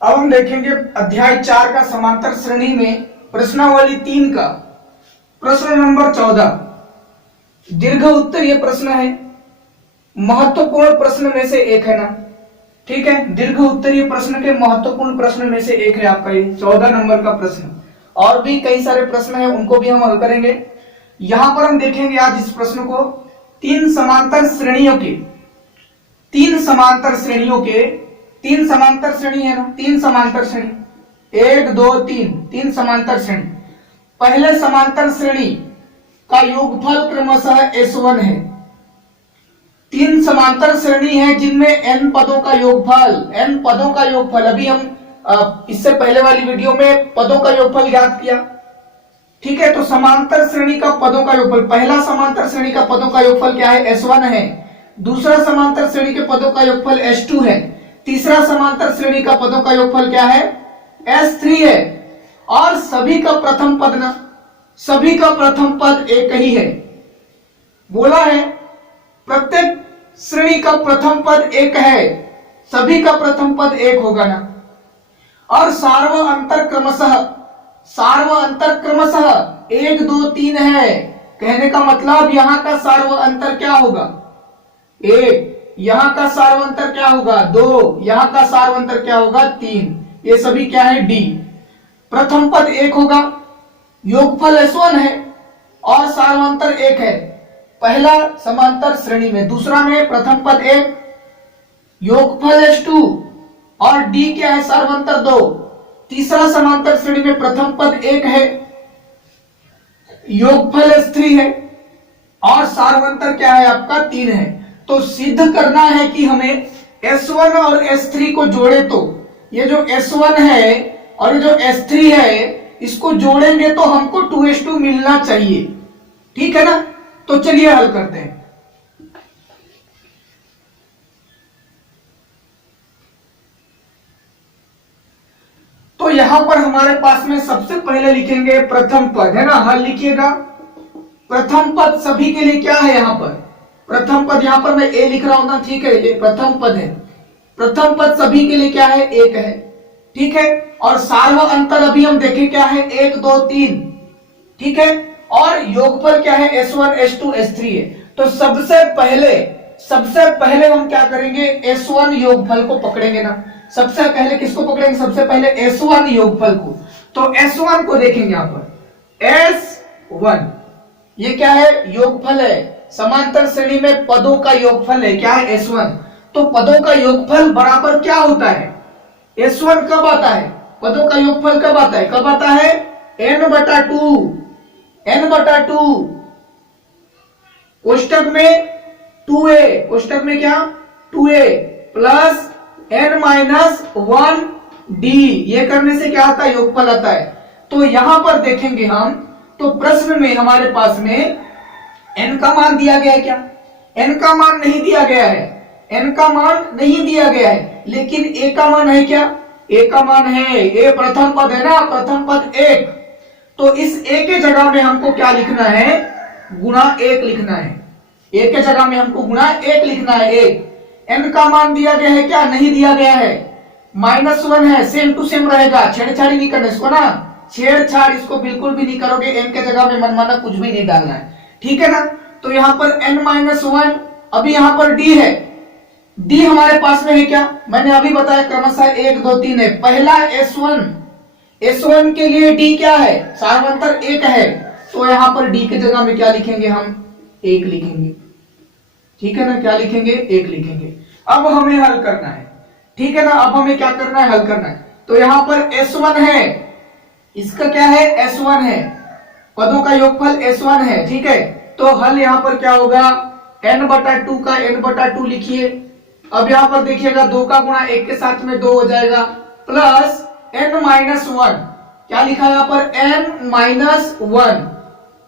अब हम देखेंगे अध्याय 4 का समांतर श्रेणी में प्रश्नावली 3 का प्रश्न नंबर 14। दीर्घ उत्तर ये प्रश्न है, महत्वपूर्ण प्रश्न में से एक है ना, ठीक है। दीर्घ उत्तर ये प्रश्न के महत्वपूर्ण प्रश्न में से एक है आपका ये 14 नंबर का प्रश्न। और भी कई सारे प्रश्न है, उनको भी हम हल करेंगे। यहां पर हम देखेंगे आज इस प्रश्न को तीन समांतर श्रेणी है ना, तीन समांतर श्रेणी, 1 2 3 तीन समांतर श्रेणी। पहले समांतर श्रेणी का योगफल क्रमशः S1 है। तीन समांतर श्रेणी है जिनमें n पदों का योगफल, अभी हम इससे पहले वाली वीडियो में पदों का योगफल ज्ञात किया, ठीक है। तो समांतर श्रेणी का पदों का योगफल, पहला समांतर श्रेणी का पदों का योगफल क्या है? S1 है। दूसरा समांतर श्रेणी के पदों का योगफल S2 है। तीसरा समांतर श्रेणी का पदों का योगफल क्या है? S3 है। और सभी का प्रथम पद एक ही है। बोला है प्रत्येक श्रेणी का प्रथम पद एक है, सभी का प्रथम पद एक होगा ना। और सार्व अंतर क्रमशः 1 2 3 है। कहने का मतलब यहां का सार्व अंतर क्या होगा? 1। यहां का सार्व अंतर क्या होगा? 2। यहां का सार्व अंतर क्या होगा? 3। ये सभी क्या है? डी। प्रथम पद एक होगा, योगफल S1 है और सार्वंतर 1 है, पहला समांतर श्रेणी में। दूसरा में प्रथम पद 1, योगफल S2 और D क्या है? सार्वंतर 2। तीसरा समांतर श्रेणी में प्रथम पद 1 है, योगफल S3 है और सार्वंतर क्या है आपका? 3 है। तो सिद्ध करना है कि हमें S1 और S3 को जोड़े, तो ये जो S1 है और ये जो S3 है इसको जोड़ेंगे तो हमको 2S2 मिलना चाहिए, ठीक है ना। तो चलिए हल करते हैं। तो यहां पर हमारे पास में सबसे पहले लिखेंगे प्रथम पद, है ना। हल लिखिएगा। प्रथम पद सभी के लिए क्या है? यहां पर प्रथम पद, यहां पर मैं A लिख रहा हूं ना, ठीक है। ये प्रथम पद है। प्रथम पद सभी के लिए क्या है? 1 है, ठीक है। और सार्व अंतर अभी हम देखें क्या है? 1 2 3, ठीक है। और योगफल क्या है? S1 S2 S3 है। तो सबसे पहले हम क्या करेंगे? S1 योगफल को पकड़ेंगे ना। सबसे पहले किसको पकड़ेंगे? सबसे पहले S1 योगफल को। तो S1 को देखेंगे यहां पर S1, ये क्या है? योगफल है। समांतर श्रेणी में पदों का योगफल है, क्या है? S1। तो पदों का योगफल बराबर क्या होता है? S1 कब आता है? पदों का योगफल कब आता है? n/2 कोष्टक में 2a, कोष्टक में क्या? 2a plus n-1d। ये करने से क्या आता है? योगफल आता है। तो यहां पर देखेंगे हम, तो प्रश्न में हमारे पास में n का मान दिया गया है क्या? n का मान नहीं दिया गया है, लेकिन a का मान है क्या? a का मान है, a प्रथम पद है ना, प्रथम पद 1। तो इस a के जगह में हमको क्या लिखना है? गुणा 1 लिखना है। a के जगह में हमको गुणा 1 लिखना है। 1 n का मान दिया गया है क्या? नहीं दिया गया है। -1 है, सेम टू सेम रहेगा, छेड़छाड़ी नहीं करना इसको ना, छेड़छाड़ इसको बिल्कुल भी नहीं करोगे। n के जगह में मनमाना कुछ भी नहीं डालना है, ठीक है ना। तो यहां पर n-1, अभी यहां पर d है। d हमारे पास में है क्या? मैंने अभी बताया क्रमशः 1 2 3 है। पहला S1 के लिए d क्या है? सार्वंतर 1 है। तो यहां पर d के जगह में क्या लिखेंगे? हम 1 लिखेंगे, ठीक है ना। क्या लिखेंगे? 1 लिखेंगे। अब हमें हल करना है, ठीक है ना। अब हमें क्या करना है? हल करना है। तो यहां पर S1 है, इसका क्या है? S1 है, पदों का योगफल S1 है, ठीक है। तो हल यहां पर क्या होगा? n/2 का n/2 लिखिए। अब यहां पर देखिएगा 2 का गुणा 1 के साथ में 2 हो जाएगा, प्लस n-1, क्या लिखा है यहां पर? n-1,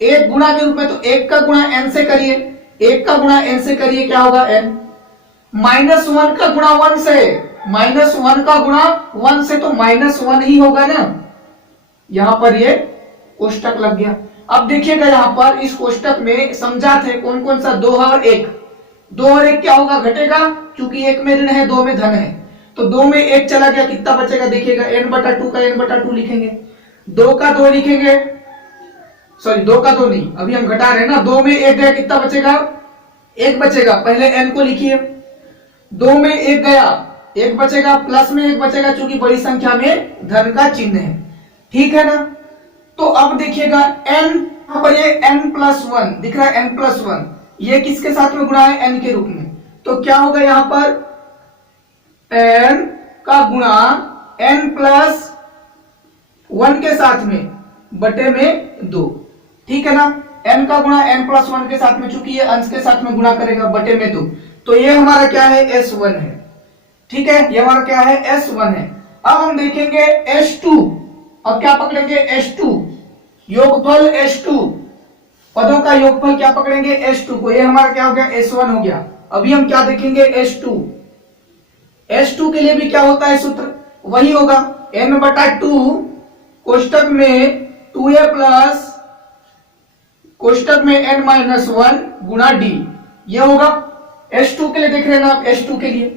1 गुणा के रूप में। तो 1 का गुणा n से करिए, 1 का गुणा n से करिए, क्या होगा? n। -1 का गुणा 1 से, -1 का गुणा 1 से तो -1 ही होगा ना। यहां पर ये कोष्टक लग गया। अब देखिएगा यहां पर इस कोष्टक में समझा थे कौन कौन सा? 2 और 1। 2 और 1 क्या होगा? घटेगा, क्योंकि 1 में ऋण है, 2 में धन है। तो 2 में 1 चला गया, कितना बचेगा देखिएगा, n/2 का n/2 लिखेंगे, 2 का 2 लिखेंगे, सॉरी 2 का 2 नहीं, अभी हम घटा रहे हैं ना, 2 में 1 गया, कितना बचेगा, 1 बचेगा, पहले n को लिखिए, 2 में 1 गया, 1 बचेगा, प्लस में 1 बचेगा, चूंकि बड़ी संख्या में धन का चिन्ह है, ठीक है ना। तो अब देखिएगा n, यहां पर ये n+1 दिख रहा है, n+1, ये किसके साथ में गुणा है, n के रूप में, तो क्या होगा यहां पर n का गुणा n+1 के साथ में बटे में 2, ठीक है ना, n का गुणा n+1 के साथ में, चूंकि ये अंश के साथ में गुणा करेगा, बटे में 2, तो ये हमारा क्या है, s1 है, ठीक है, ये हमारा क्या है, s1 है। अब हम देखेंगे s2, अब क्या पकड़ेंगे, s2 योगफल, s2 पदों का योगफल क्या पकड़ेंगे, s2 को, ये हमारा क्या हो गया, s1 हो गया। अभी हम क्या देखेंगे, s2, s2 के लिए भी क्या होता है सूत्र, वही होगा n/2 कोष्टक में 2a प्लस कोष्टक में n-1 गुणा d, ये होगा s2 के लिए, देख रहे हैं ना आप, s2 के लिए।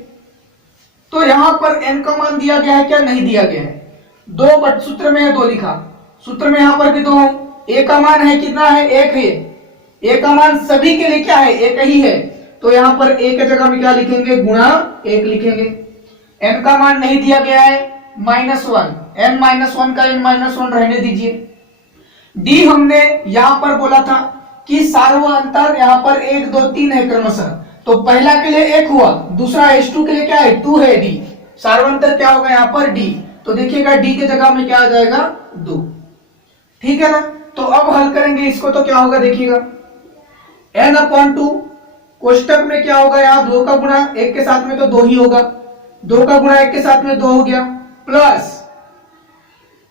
तो यहां पर n का मान दिया गया है क्या, नहीं दिया गया है, 2 बट सूत्र में है 2 लिखा, सूत्र में यहां पर भी 2 है, a का मान है कितना है, 1 है, a का मान सभी के लिए क्या है, 1 ही है, तो यहां पर a के जगह में क्या लिखेंगे, गुणा 1 लिखेंगे। n का मान नहीं दिया गया है, -1, n-1 का n-1 रहने दीजिए। d हमने यहां पर बोला था कि सार्वअंतर यहां पर 1 2 3 है क्रमशः, तो पहला के लिए 1 हुआ, दूसरा s2 के लिए क्या है, 2 है, d सार्वअंतर क्या होगा यहाँ पर d, तो देखिएगा d के जगह में क्या आ जाएगा, 2, ठीक है ना। तो अब हल करेंगे इसको, तो क्या होगा देखिएगा, n/2 कोष्टक में क्या होगा, यहाँ 2 का गुणा 1 के साथ में तो 2 ही होगा, 2 का गुणा 1 के साथ में 2 हो गया, प्लस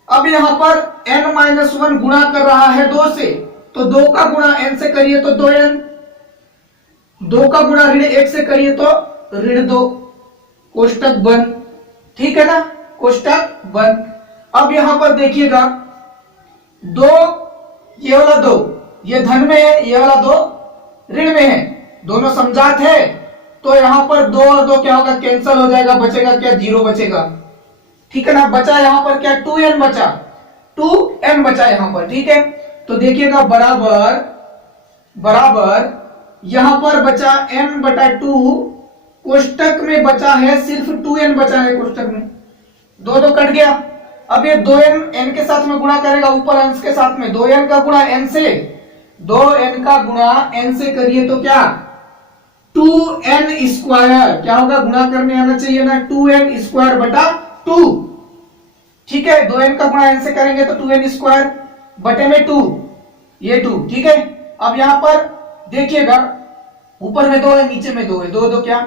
अब यहां पर n-1 गुणा कर रहा है 2 से, तो 2 का गुणा n से करिए तो 2n, 2 का गुणा -1 से करिए तो -2, कोष्टक बंद, ठीक है ना, कोष्टक बंद। अब यहां पर देखिएगा 2, ये वाला 2 ये धन में है, ये वाला 2 ऋण में है, दोनों समजात है, तो यहां पर 2 और 2 क्या होगा, कैंसिल हो जाएगा, बचेगा क्या, 0 बचेगा, ठीक है ना। बचा यहां पर क्या, 2n बचा, 2n बचा यहां पर, ठीक है। तो देखिएगा बराबर बराबर यहां पर बचा n/2, कोष्टक में बचा है सिर्फ 2n बचा है, कोष्टक में 2 2 कट गया। अब ये 2n n के साथ में गुणा करेगा, ऊपर अंश के साथ में, 2n का गुणा n से, 2n का गुणा n से करिए तो क्या, 2n², क्या होगा, गुणा करने आना चाहिए ना, 2n²/2, ठीक है, 2n का गुणा n से करेंगे तो 2n² बटे में 2, ये 2, ठीक है। अब यहां पर देखिएगा ऊपर में 2 है, नीचे में 2 है, 2 2 क्या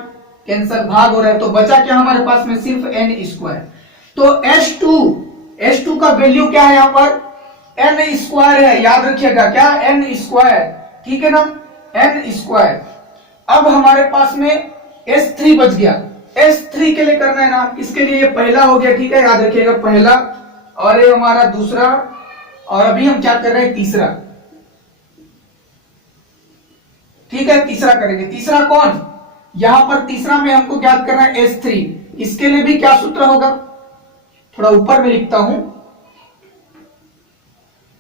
कैंसिल, भाग हो रहा है, तो बचा क्या हमारे पास में, सिर्फ n²। तो s2 का वैल्यू क्या है, यहां पर n² है, याद रखिएगा क्या, n², ठीक है ना, n²। अब हमारे पास में s3 बच गया, s3 के लिए करना है ना, इसके लिए ये पहला हो गया, ठीक है, याद रखिएगा पहला, और ये हमारा दूसरा, और अभी हम क्या कर रहे हैं, तीसरा, ठीक है, तीसरा करेंगे। तीसरा कौन, यहां पर तीसरा में हमको ज्ञात करना है s3, इसके लिए भी क्या सूत्र होगा, थोड़ा ऊपर में लिखता हूं,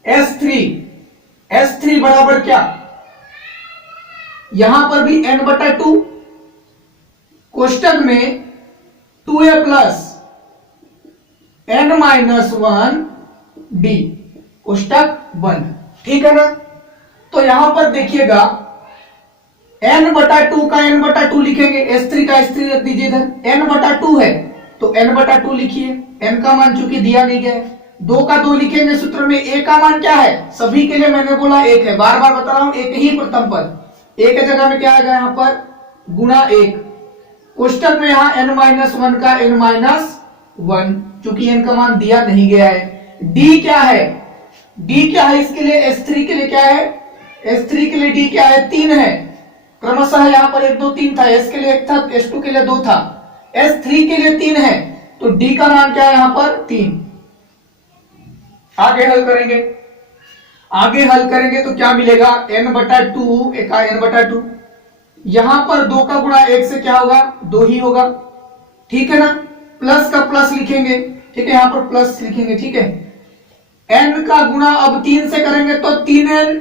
s3 बराबर क्या, यहां पर भी n/2 कोष्टक में 2a प्लस n-1 d, कोष्टक बंद, ठीक है ना। तो यहां पर देखिएगा n/2 का n/2 लिखेंगे, s3 का s3 रख दीजिए इधर, n/2 है तो n/2 लिखिए, n का मान चूंकि दिया नहीं गया है, 2 का 2 लिखेंगे सूत्र में, a का मान क्या है, सभी के लिए मैंने बोला 1 है, बार बार बता रहा हूं, 1 ही प्रथम पद, a के जगह में क्या आएगा यहाँ पर, गुणा 1, कोष्टक में यहाँ n-1 का n-1, चूंकि n का मान दिया नहीं गया है। d क्या है, इसके लिए, s3 के लिए क्या है, s3 के लिए d क्या है, 3 है, क्रमशः यहाँ पर 1 2 3 था, s के लिए 1 था, s2 के लिए 2 था, s3 के लिए 3 है, तो d का मान क्या है यहाँ पर, 3। आगे हल करेंगे तो क्या मिलेगा, n/2 का n/2, यहां पर 2 का गुणा 1 से क्या होगा, 2 ही होगा, ठीक है ना। प्लस का प्लस लिखेंगे, ठीक है, यहां पर प्लस लिखेंगे, ठीक है। n का गुणा अब 3 से करेंगे तो 3n,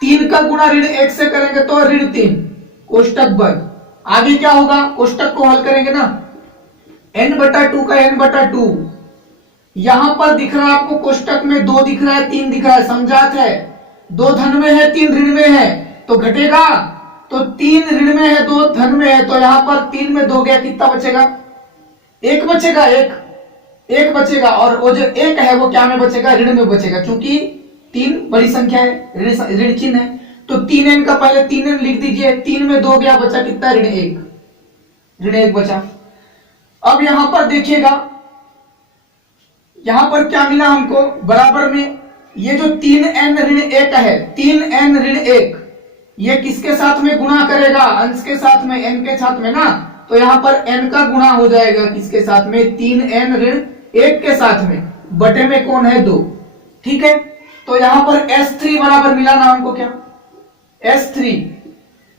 3 का गुणा ऋण 1 से करेंगे तो ऋण 3, कोष्टक बंद। आगे क्या होगा, कोष्टक को हल करेंगे ना, n/2 का n/2, यहां पर दिख रहा है आपको कोष्टक में 2 दिख रहा है, 3 दिख रहा है, समझात है, 2 धन में है 3 ऋण में है तो घटेगा, तो 3 ऋण में है 2 धन में है, तो यहां पर 3 में 2 गया, कितना बचेगा, 1 बचेगा, 1 बचेगा, और वो जो 1 है वो क्या में बचेगा, ऋण में बचेगा, क्योंकि 3 बड़ी संख्या है, ऋण चिन्ह है, तो 3n का पहले 3n लिख दीजिए, 3 में 2 गया, बचा कितना, ऋण 1 बचा। अब यहां पर देखिएगा, यहां पर क्या मिला हमको, बराबर में ये जो 3n ऋण 1 है, 3n ऋण 1, ये किसके साथ में गुणा करेगा, अंश के साथ में, n के साथ में ना, तो यहां पर n का गुणा हो जाएगा किसके साथ में, 3n ऋण 1 के साथ में, बटे में कौन है, 2, ठीक है। तो यहां पर S3 बराबर मिला ना हमको, क्या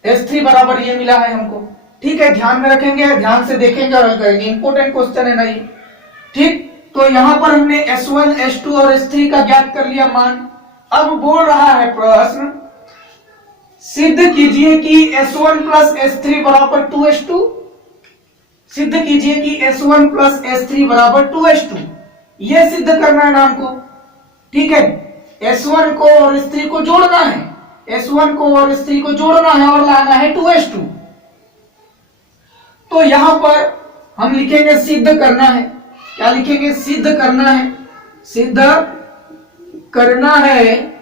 S3 बराबर ये मिला है हमको, ठीक है, ध्यान में रखेंगे, ध्यान से देखेंगे और हल करेंगे, इंपॉर्टेंट क्वेश्चन है ना ये, ठीक। तो यहां पर हमने S1 S2 और S3 का ज्ञात कर लिया मान। अब बोल रहा है प्रश्न, सिद्ध कीजिए कि S1 प्लस S3 बराबर 2S2, सिद्ध कीजिए कि S1 प्लस S3 बराबर 2S2, यह सिद्ध करना है ना हमको, ठीक है। S1 को और S3 को जोड़ना है, S1 को और S3 को जोड़ना है और लाना है 2S2। तो यहां पर हम लिखेंगे सिद्ध करना है, क्या लिखेंगे, सिद्ध करना है, सिद्ध करना है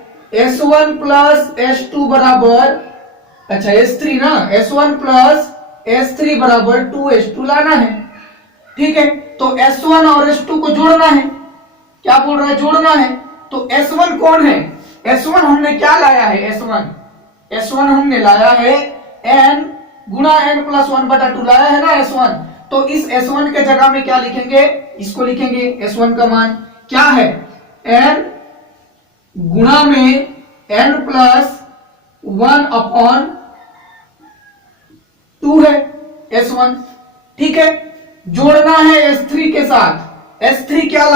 S1 प्लस S2 बराबर, अच्छा S3 ना, S1 प्लस S3 बराबर 2S2 लाना है, ठीक है। तो S1 और S2 को जोड़ना है, क्या बोल रहा है, जोड़ना है। तो S1 कौन है, S1 हमने क्या लाया है, S1 हमने लाया है n गुणा n प्लस 1/2 लाया है ना S1, तो इस S1 के जगह में क्या लिखेंगे, इसको लिखेंगे, S1 का मान क्या है, n गुणा में n प्लस 1/2 है S1, ठीक है। जोड़ना है S3 के साथ, S3 क्या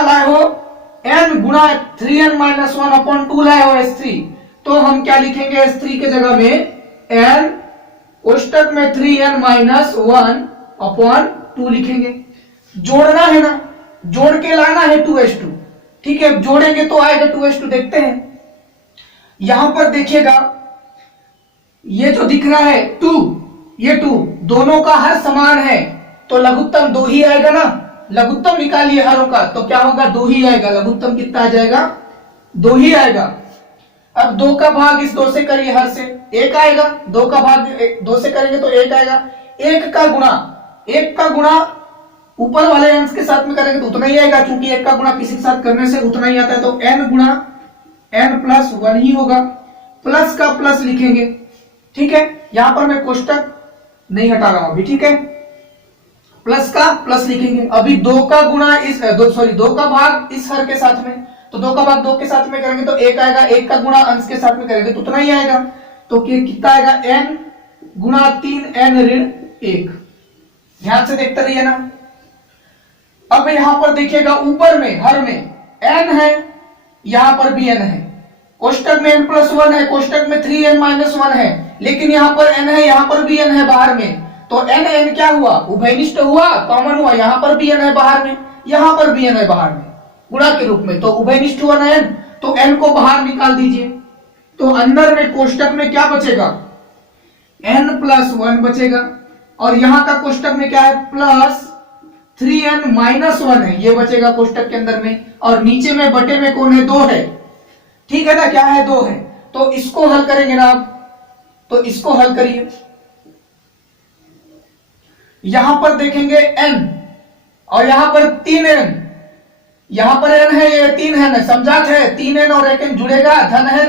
लाए हो, n गुणा 3n माइनस 1/2 लाए हो S3, तो हम क्या लिखेंगे, S3 के जगह में n कोष्टक में 3n माइनस 1/2 लिखेंगे। जोड़ना है ना, जोड़ के लाना है 2S2, ठीक है, जोड़ेंगे तो आएगा 2S2, देखते हैं। यहां पर देखिएगा, ये जो दिख रहा है 2, ये 2 दोनों का हर समान है, तो लघुत्तम 2 ही आएगा ना, लघुत्तम निकालिए हरों का, तो क्या होगा, 2 ही आएगा, लघुत्तम कितना आ जाएगा, 2 ही आएगा। अब 2 का भाग इस 2 से करिए, हर से 1 आएगा, 2 का भाग 2 से करेंगे तो 1 आएगा, 1 का गुणा ऊपर वाले अंश के साथ में करेंगे तो उतना ही आएगा, क्योंकि 1 का गुणा किसी के साथ करने से उतना ही आता है, तो n गुणा n प्लस 1 ही होगा, प्लस का प्लस लिखेंगे, ठीक है। यहां पर मैं कोष्टक नहीं हटा रहा हूं अभी, ठीक है, प्लस का प्लस लिखेंगे। अभी 2 का गुणा दो का भाग इस हर के साथ में, तो 2 का भाग 2 के साथ में करेंगे तो 1 आएगा, 1 का गुणा अंश के साथ में करेंगे तो उतना ही आएगा, तो कितना आएगा, n गुणा 3n ऋण 1। ध्यान से देखते रहिए ना। अब यहां पर देखिएगा, ऊपर में हर में n है, यहां पर भी n है, कोष्टक में n प्लस 1 है, कोष्टक में 3n माइनस 1 है, लेकिन यहां पर n है, यहां पर भी n है बाहर में, तो n क्या हुआ, उभयनिष्ठ हुआ, कॉमन हुआ, यहां पर भी n है बाहर में, यहां पर भी n है बाहर में, गुणा के रूप में, तो उभयनिष्ठ हुआ ना n, तो n को बाहर निकाल दीजिए, तो अंदर में कोष्टक में क्या बचेगा, n प्लस 1 बचेगा, और यहां का कोष्टक में क्या है, प्लस 3n माइनस 1 है, ये बचेगा कोष्टक के अंदर में, और नीचे में बटे में कौन है, 2 है, ठीक है ना, क्या है, 2 है। तो इसको हल करेंगे ना आप, तो इसको हल करिए, यहां पर देखेंगे n और यहां पर 3n, यहां पर n है, ये 3 है ना, समझात है, 3n और 1n जुड़ेगा, धन है,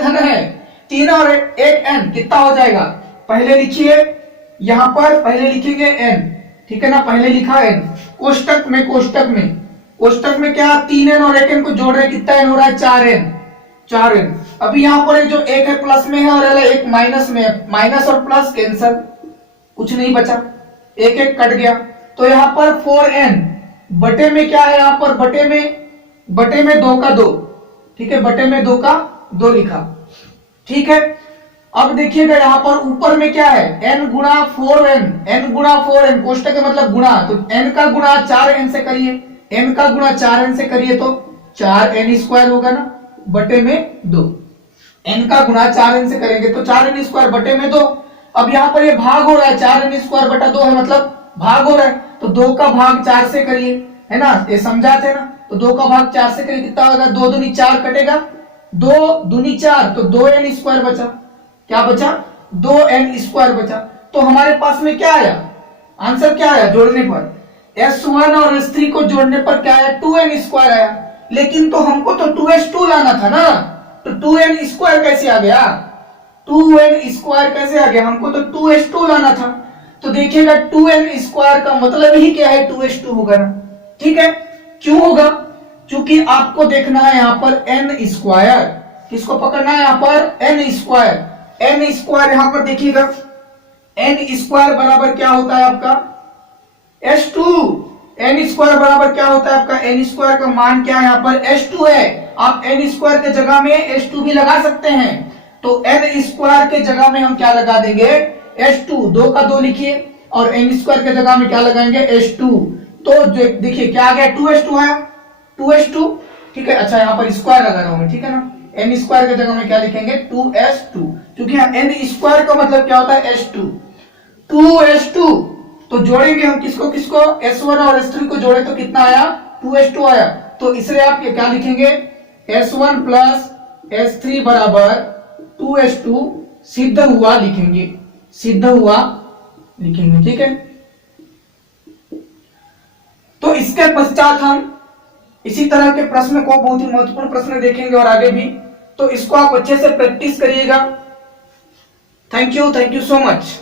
3 और 1n कितना हो जाएगा, पहले लिखिए, यहां पर पहले लिखेंगे n, ठीक है ना, पहले लिखा n, कोष्टक में क्या, 3n और 1n को जोड़ रहे, कितना n हो रहा है, 4n। अभी यहां पर जो 1 है प्लस में है और 1 माइनस में है, माइनस और प्लस कैंसल, कुछ नहीं बचा, एक एक कट गया, तो यहाँ पर 4n बटे में क्या है, यहाँ पर बटे में 2 का 2, ठीक है, बटे में 2 का 2 लिखा, ठीक है। अब देखिएगा यहाँ पर ऊपर में क्या है, n गुणा 4n, n गुणा 4n, कोष्टक का मतलब गुणा, तो n का गुणा 4n से करिए, n का गुणा 4n से करिए तो 4n स्क्वायर होगा ना, बटे में 2, n का गुणा 4n से करेंगे तो 4n स्क्वायर बटे में 2। अब यहाँ पर ये भाग हो रहा है, 4n स्क्वायर बटा 2 है, मतलब भाग हो रहा है, तो 2 का भाग 4 से करिए, है ना, ये समझाते ना, तो 2 का भाग 4 से करिए, कितना होगा, 2 दूनी 4 कटेगा, 2 दूनी 4, तो 2n स्क्वायर बचा, क्या बचा, 2n स्क्वायर बचा। तो हमारे पास में क्या आया, आंसर क्या आया, जोड़ने पर s1 और s3 को जोड़ने पर क्या आया, 2n स्क्वायर आया, लेकिन तो हमको तो 2s2 लाना था ना, तो 2n स्क्वायर कैसे आ गया, 2n स्क्वायर कैसे आ गया, हमको तो 2s2 लाना था। तो देखिएगा 2n स्क्वायर का मतलब ही क्या है, 2s2 होगा ना, ठीक है। क्यों होगा, क्योंकि आपको देखना है यहाँ पर n स्क्वायर, किसको पकड़ना है यहाँ पर, n स्क्वायर, n स्क्वायर यहाँ पर देखिएगा, n स्क्वायर बराबर क्या होता है आपका, s2, n स्क्वायर बराबर क्या होता है आपका, n स्क्वायर का मान क्या है यहाँ पर, s2 है। आप n स्क्वायर के जगह में s2 भी लगा सकते हैं, तो n स्क्वायर के जगह में हम क्या लगा देंगे, s2, 2 का 2 लिखिए, और n स्क्वायर के जगह में क्या लगाएंगे, s2, तो देखिए क्या आ गया, 2s2 आया, 2s2, ठीक है। अच्छा यहाँ पर स्क्वायर लगा रहा हूं मैं, ठीक है ना, n स्क्वायर के जगह में क्या लिखेंगे, 2s2, क्योंकि यहाँ n स्क्वायर का मतलब क्या होता है, s2, 2s2, तो जोड़ेंगे हम किसको किसको, s1 और s3 को जोड़े तो कितना आया, 2s2 आया, तो इसलिए आप क्या लिखेंगे, s1 प्लस s3 बराबर 2s2 सिद्ध हुआ लिखेंगे, सिद्ध हुआ लिखेंगे, ठीक है। तो इसके पश्चात हम इसी तरह के प्रश्न को, बहुत ही महत्वपूर्ण प्रश्न देखेंगे और आगे भी, तो इसको आप अच्छे से प्रैक्टिस करिएगा। Thank you so much.